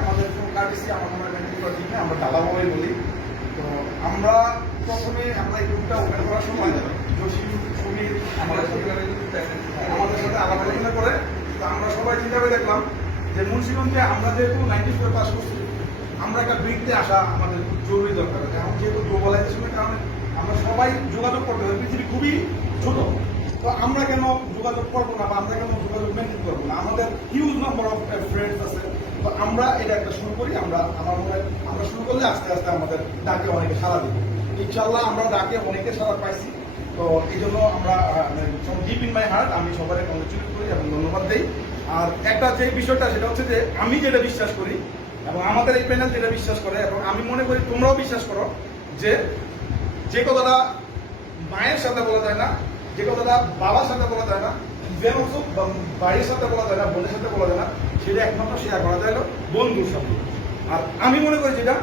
আমাদের ফোন কাটিছি আমার হয় করা ঠিক না আমরা বলি। তো আমরা প্রথমে আমরা এই গ্রুপটা ওপেন করার সময় জসিম সমীর আমাদের সাথে আমাদের সাথে আলাপ আলোচনা করে, তো আমরা সবাই চিন্তা করে দেখলাম যে মুন্সিগঞ্জে আমরা যেহেতু নাইনটি ফোর পাস করছি, আমরা একটা বৃত্তে আসা আমাদের জরুরি দরকার আছে। এখন যেহেতু গ্লোবালাইজেশনের কারণে আমরা সবাই যোগাযোগ করতে হবে পৃথিবী খুবই ছোট। তো আমরা কেন যোগাযোগ করব না বা আমরা কেন যোগাযোগ মেনটেন করব না? আমাদের হিউজ নম্বর অফ ফ্রেন্ডস আছে। তো আমরা এটা একটা শুরু করি, আমরা আমার মনে আমরা শুরু করলে আস্তে আস্তে আমাদের ডাকে অনেকে সারা দিবে। ইনশাল্লাহ আমরা ডাকে অনেকে সারা পাইছি। তো এই জন্য আমরা ডিপ ইন মাই হার্ট আমি সবাই কংগ্রেচুলেট করি এবং ধন্যবাদ দিই। আর একটা যে বিষয়টা, সেটা হচ্ছে যে আমি যেটা বিশ্বাস করি এবং আমাদের এই প্যানেল যেটা বিশ্বাস করে এবং আমি মনে করি তোমরাও বিশ্বাস করো যে যে কথাটা মায়ের সাথে বলা যায় না, যে কথাটা বাবার সাথে বলা যায় না ইভেন অলসো বাড়ির সাথে বলা যায় না, বোনের সাথে বলা যায় না, সেটা একমাত্র শেয়ার করা যায় বন্ধুর সাথে আর আমি মনে করি যেটা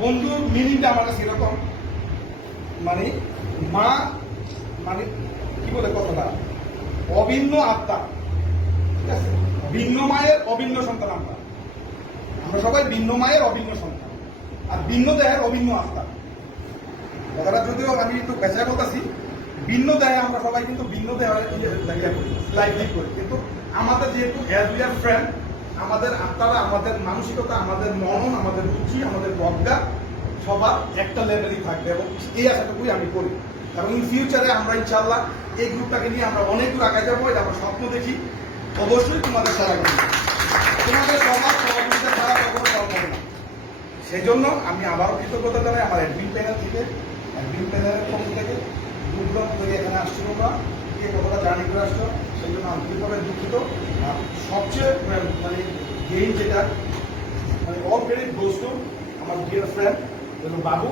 বন্ধুর মিনিংটা আমার কাছে এরকম মানে মা মানে কি বলে কথাটা? অভিন্ন আত্মা। ঠিক আছে? ভিন্ন মায়ের অভিন্ন সন্তান আমরা। আমরা সবাই ভিন্ন মায়ের অভিন্ন সন্তান। আর ভিন্ন দেহের অভিন্ন আত্মা। কথাটা যদিও আমি একটু পেঁচা করতেছি ভিন্ন দেহে আমরা সবাই কিন্তু ভিন্ন করি কিন্তু আমাদের যেহেতু ফ্রেন্ড আমাদের আত্মারা, আমাদের মানসিকতা, আমাদের মনন, আমাদের রুচি আমাদের প্রজ্ঞা সবার একটা লেভেলই থাকবে এবং এই আশাটুকুই আমি করি। এবং ইন ফিউচারে আমরা ইনশাল্লাহ এই গ্রুপটাকে নিয়ে আমরা অনেক দূর আগে যাব, এটা আমরা স্বপ্ন দেখি। অবশ্যই তোমাদের সারা তোমাদের সবার সহযোগিতা ছাড়া সেই জন্য আমি আবারও কৃতজ্ঞতা জানাই আমার অ্যাডমিন প্যানেল থেকে অ্যাডমিন প্যানেলের পক্ষ থেকে। দুর্গম করে এখানে আসছিল বা কে কতটা জার্নি করে আসছো সেই জন্য আন্তরিকভাবে দুঃখিত। আর সবচেয়ে মানে- গেইন যেটা মানে অল ক্রেডিট গোজ টু আমার ডিয়ার ফ্রেন্ড বাবু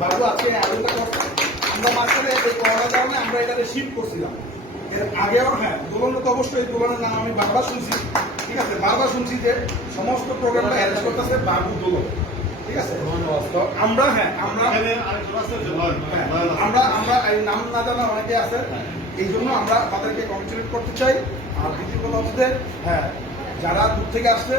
বাবু আজকে আলোচনা করছে আমরা মাঝখানে এই করোনার কারণে আমরা এটাতে শিফট করছিলাম। এর আগেও হ্যাঁ দোলন তো অবশ্যই দোলনের নাম আমি বারবার শুনছি। ঠিক আছে বারবার শুনছি যে সমস্ত প্রোগ্রামটা অ্যারেঞ্জ করতেছে বাবু দোলন ঠিক আছে? আমরা হ্যাঁ আমরা আমরা আমরা এই নাম না জানা অনেকে আছে। এই জন্য আমরা তাদেরকে কংগ্রেচুলেট করতে চাই। আর দ্বিতীয় কথা হচ্ছে যারা দূর থেকে আসছে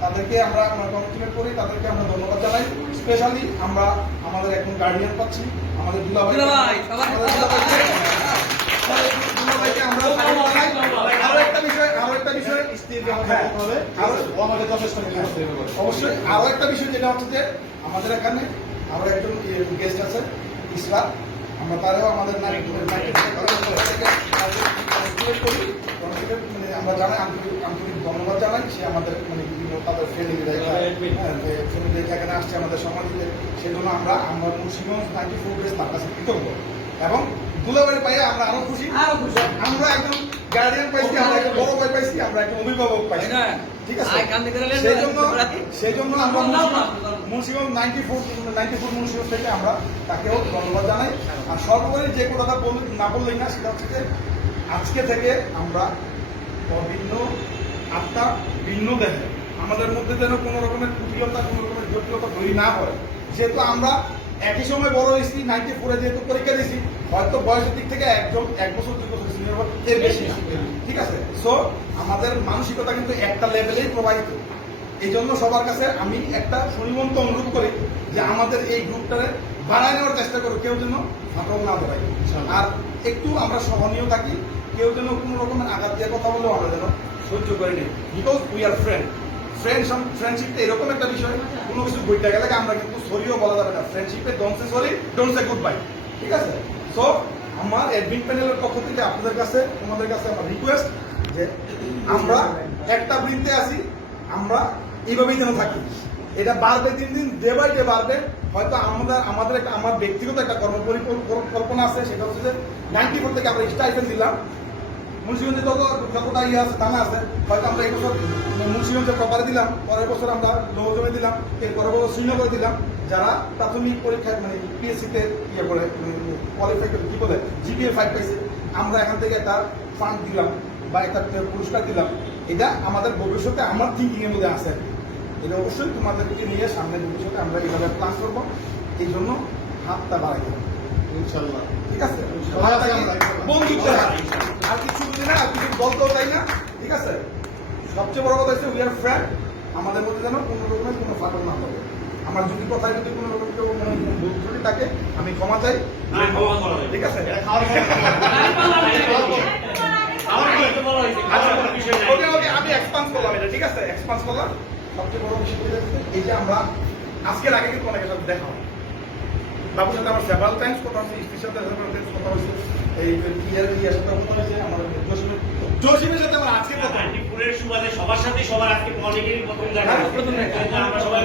তাদেরকে আমরা কংগ্রেচুলেট করি। তাদেরকে আমরা ধন্যবাদ জানাই। স্পেশালি আমরা আমাদের এখন গার্ডিয়ান পাচ্ছি আমাদের দুলাভাই দুলাভাই, সবাই- আমাদের দুলাভাইকে- আমাদের দুলাভাইকে আমরা জানাই। আরও একটা বিষয় আরও একটা আরো- অবশ্যই। আরও একটা বিষয় যেটা হচ্ছে যে আমাদের এখানে আরও একজন গেস্ট আছে ইসরা। আমরা তারাও আমাদের নারী- মানে আমরা জানাই আন্তরিক আন্তরিক ধন্যবাদ জানাই। সে আমাদের মানে বিভিন্ন তাদের ফ্যামিলি ফ্যামিলি এখানে আসছে আমাদের সমাজে সেই জন্য আমরা আমরা মুন্সিগঞ্জ নাইনটি ফোর তার কাছে কৃতজ্ঞ। এবং দুলাবাড়ি পাইয়ে আমরা আরও খুশি। আরও খুশি। আমরা একজন গার্ডিয়ান পাইছি আমরা একজন বড় ভাই পাইছি আমরা একজন অভিভাবক পাইছি। ঠিক আছে? আয় কান্দে করে লেন সেই জন্য সেই জন্য আমরা না, না, না, মুন্সিগঞ্জ- না, না। Munshiganj ninety four ninety four Munshiganj থেকে আমরা তাকেও ধন্যবাদ জানাই। আর সর্বোপরি যে কথাটা বল না বললেই না সেটা হচ্ছে আজকে থেকে আমরা অভিন্ন আত্মা ভিন্ন দেখে আমাদের মধ্যে যেন কোনো রকমের কুটিলতা কোনো রকমের জটিলতা তৈরি না হয়। যেহেতু আমরা একই সময় বড় হয়েছি নাইনটি ফোরে যেহেতু পরীক্ষা দিয়েছি হয়তো বয়সের দিক থেকে একজন এক বছর দুই বছর সিনিয়র এর বেশি ঠিক আছে? সো আমাদের মানসিকতা কিন্তু একটা লেভেলেই প্রবাহিত। এই জন্য সবার কাছে আমি একটা সুনিমন্ত অনুরোধ করি যে আমাদের এই গ্রুপটারে বাড়ায় নেওয়ার চেষ্টা করো কেউ যেন নাটক না দেয় আর একটু আমরা সহনীয় থাকি কেউ যেন কোনো রকমের আঘাত দিয়ে কথা বলেও আমরা যেন সহ্য করে নিই because we are friend friend ফ্রেন্ডশিপটা এরকম একটা বিষয়, কোনো কিছু বইতে গেলে আমরা কিন্তু সরিও বলা যাবে না। ফ্রেন্ডশিপে don't sorry don't say good bye ঠিক আছে? সো আমার অ্যাডমিন প্যানেলের পক্ষ থেকে আপনাদের কাছে, তোমাদের কাছে আমার রিকোয়েস্ট যে আমরা একটা বৃন্তে আছি, আমরা এইভাবেই যেন থাকি। এটা বাড়বে দিন দিন ডে বাই ডে বাড়বে। হয়তো আমাদের আমাদের একটা, আমার ব্যক্তিগত একটা কর্ম পরিকল্পনা আছে, সেটা হচ্ছে যে নাইনটি ফোর থেকে আমরা স্টাইপেন্ড দিলাম। মুন্সিগঞ্জে যত যতটা ইয়ে আছে দানা আছে, হয়তো আমরা এই বছর মুন্সিগঞ্জে কপারে দিলাম, পরের বছর আমরা লোহজমে দিলাম, এর পরের বছর শ্রীনগরে দিলাম। যারা প্রাথমিক পরীক্ষায় মানে পিএসসিতে ইয়ে করে কোয়ালিফাই করে, কি বলে জিপিএ ফাইভ পাইছে, আমরা এখান থেকে একটা ফান্ড দিলাম বা একটা পুরস্কার দিলাম। এটা আমাদের ভবিষ্যতে, আমার থিঙ্কিং এর মধ্যে আছে। এটা অবশ্যই তোমাদেরকে নিয়ে সামনের ভবিষ্যতে আমরা এইভাবে প্লান করব। এই জন্য হাতটা বাড়াই দেবো ঠিক আছে? ভালো থাকি আমরা। বন্ধুত্ব আর কিছু বুঝি না আর কিছু বলতেও চাই না? ঠিক আছে? সবচেয়ে বড় কথা হচ্ছে উই আর ফ্রেন্ড আমাদের মধ্যে যেন কোনো রকমের কোনো ফাটল না থাকে। আমার যদি কথায় যদি কোনো রকম কেউ মানে ভুল ত্রুটি থাকে আমি ক্ষমা চাই। হবে। ঠিক আছে? আচ্ছা। ওকে ওকে আমি এক্সপান্স করলাম এটা ঠিক আছে? এক্সপান্স করলাম। সবচেয়ে বড় বিষয় এই যে আমরা আজকের আগে কিন্তু অনেকের সাথে দেখা হয় বাবুর সাথে আমার সেভারাল টাইমস কথা হচ্ছে স্ত্রীর সাথে several times কথা হয়েছে। এই ইয়ার ইয়ার সাথে কথা হয়েছে আমার জসিমের জসিমের সাথে আমার আজকে কথা হয়েছে। সুবাদে সবার সাথে সবার আজকে পলিটিক্যাল প্রথম দেখা প্রথম দেখা। কিন্তু আমরা সবাই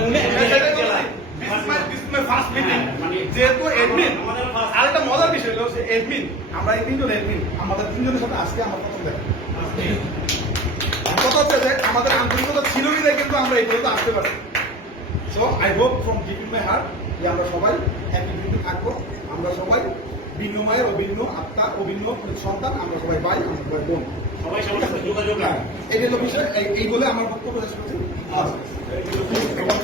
This is my- this is my first meeting. যেহেতু admin, আমাদের first- মজার বিষয় হলো আমরা এই তিনজন admin, আমাদের তিনজনের সাথে আজকে আমার প্রথম দেখা কথা হচ্ছে যে আমাদের আন্তরিকতা ছিল কিন্তু আমরা এই পর্যন্ত আসতে পারি so I hope from in my heart যে আমরা সবাই একই থাকব। আমরা সবাই ভিন্ন মায়ের অভিন্ন আত্মা অভিন্ন সন্তান আমরা সবাই ভাই আমরা সবাই বোন। সবাই সবার যোগাযোগ এই হলো বিষয় এই- এই বলে আমার বক্তব্য শেষ করছি।